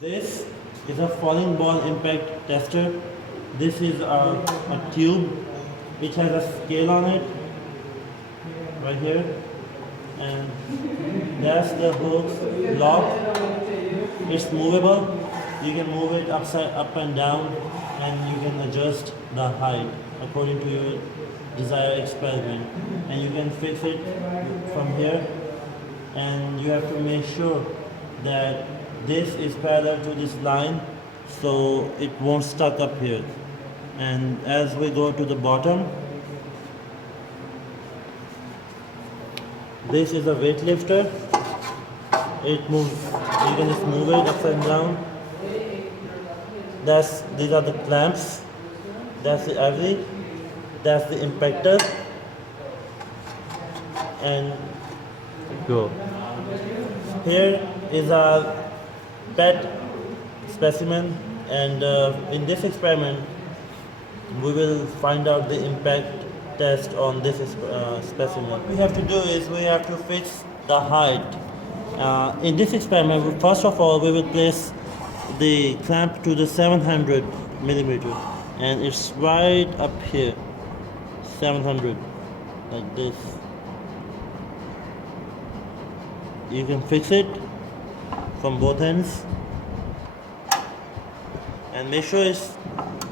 This is a falling ball impact tester. This is a tube which has a scale on it right here, and that's the hooks lock. It's movable. You can move it up and down, and you can adjust the height according to your desired experiment. And you can fix it from here, and you have to make sure that this is parallel to this line so it won't stuck up here. And as we go to the bottom, this is a weight lifter. It moves, you can just move it up and down. These are the clamps. That's the Avery. That's the impactor. And go. Here is a PET specimen, and in this experiment we will find out the impact test on this specimen. What we have to do is we have to fix the height. In this experiment, first of all, we will place the clamp to the 700 millimeter, and it's right up here, 700, like this. You can fix it from both ends, and make sure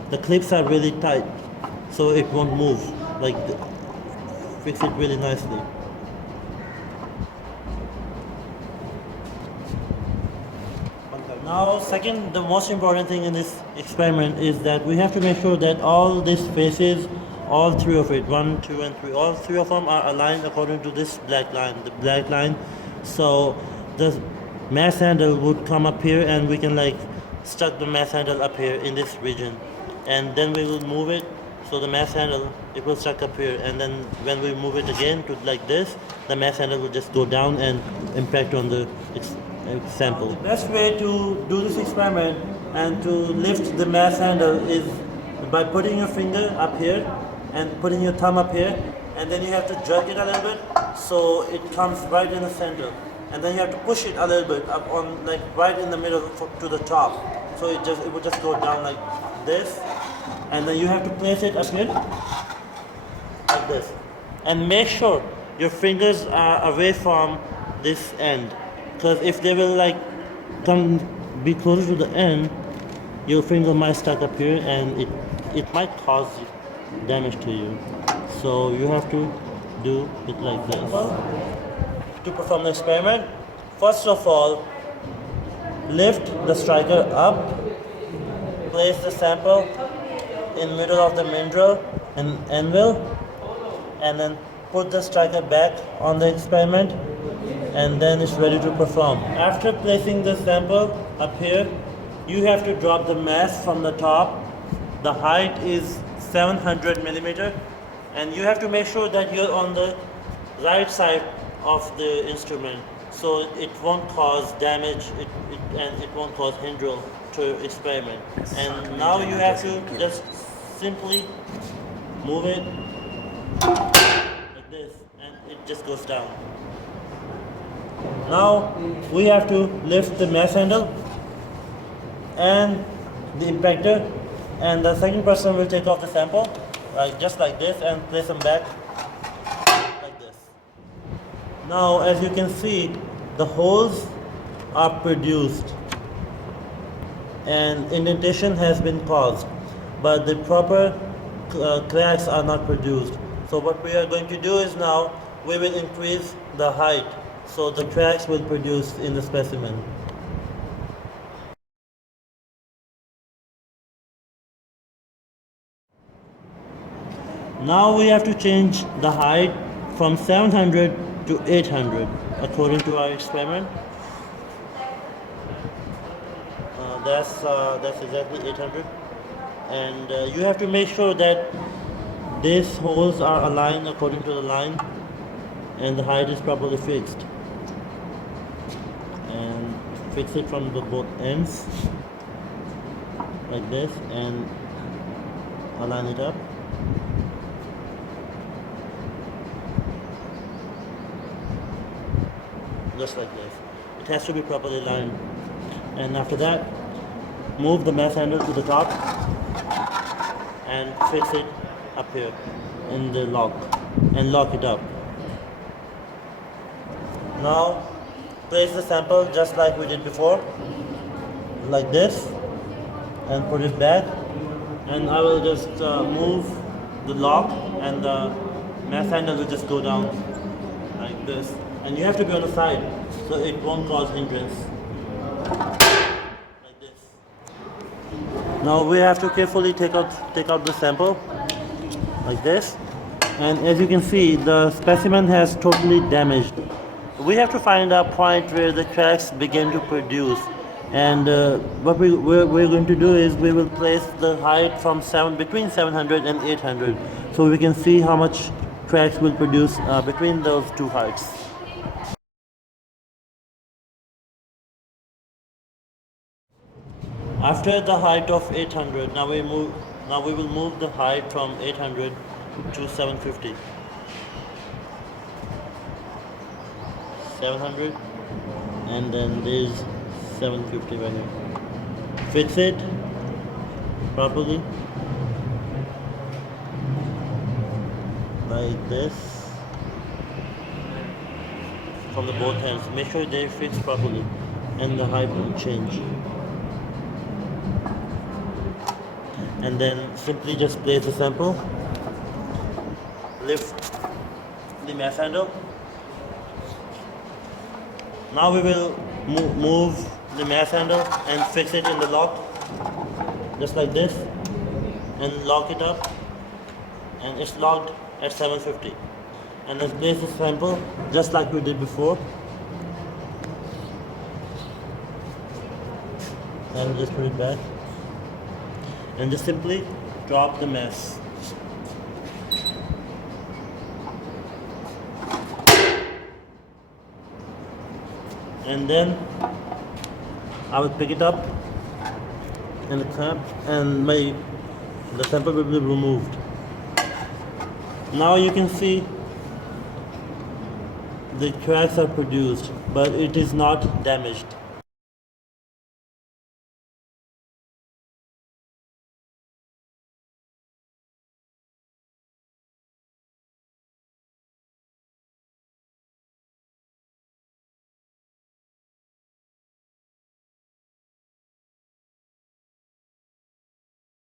the clips are really tight so it won't move. Fix it really nicely. Now, second, the most important thing in this experiment is that we have to make sure that all these faces, all three of it, 1, 2, and 3, all three of them are aligned according to this black line, the black line. So the mass handle would come up here, and we can stuck the mass handle up here in this region, and then we will move it. So the mass handle, it will stuck up here, and then when we move it again to like this, the mass handle will just go down and impact on the sample. The best way to do this experiment and to lift the mass handle is by putting your finger up here and putting your thumb up here, and then you have to jerk it a little bit so it comes right in the center, and then you have to push it a little bit up on right in the middle to the top, so it will just go down like this, and then you have to place it up here like this, and make sure your fingers are away from this end, because if they will be closer to the end, your finger might stuck up here, and it might cause damage to you. So you have to do it like this. To perform the experiment, first of all, lift the striker up, place the sample in middle of the mandrel and anvil, and then put the striker back on the experiment, and then it's ready to perform. After placing the sample up here, you have to drop the mass from the top. The height is 700 millimeter, and you have to make sure that you're on the right side of the instrument so it won't cause damage and it won't cause hindrance to experiment. And now you have to just simply move it like this, and it just goes down. Now we have to lift the mass handle and the impactor, and the second person will take off the sample just like this and place them back like this. Now, as you can see, the holes are produced and indentation has been caused, but the proper cracks are not produced. So what we are going to do is now we will increase the height so the cracks will produce in the specimen. Now we have to change the height from 700 to 800 according to our experiment. That's exactly 800, and you have to make sure that these holes are aligned according to the line and the height is properly fixed, and fix it from the both ends like this and align it up. Just like this. It has to be properly lined. And after that, move the mesh handle to the top and fix it up here in the lock and lock it up. Now place the sample just like we did before, like this, and put it back, and I will just move the lock, and the mesh handle will just go down like this, and you have to be on the side so it won't cause hindrance, like this. Now we have to carefully take out the sample like this, and as you can see the specimen has totally damaged. We have to find a point where the cracks begin to produce, and what we're going to do is we will place the height from between 700 and 800, so we can see how much cracks will produce between those two heights. After the height of 800, now we will move the height from 800 to 750. 700, and then there's 750 right here. Fix it properly like this from the both ends. Make sure they're fixed properly and the height won't change. And then simply just place the sample, lift the mesh handle. Now we will move the mesh handle and fix it in the lock, just like this, and lock it up, and it's locked at 750. And then place the sample just like we did before, and just put it back, and just simply drop the mesh. And then I will pick it up in the clamp, and the sample will be removed. Now you can see the cracks are produced, but it is not damaged.